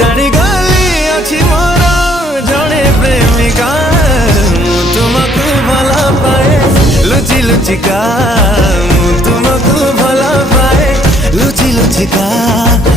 जानी गली अच्छी मोर जड़े प्रेमिका तुमको भला पाए लुचि लुचिका तुमको भला पाए लुचि लुचिका।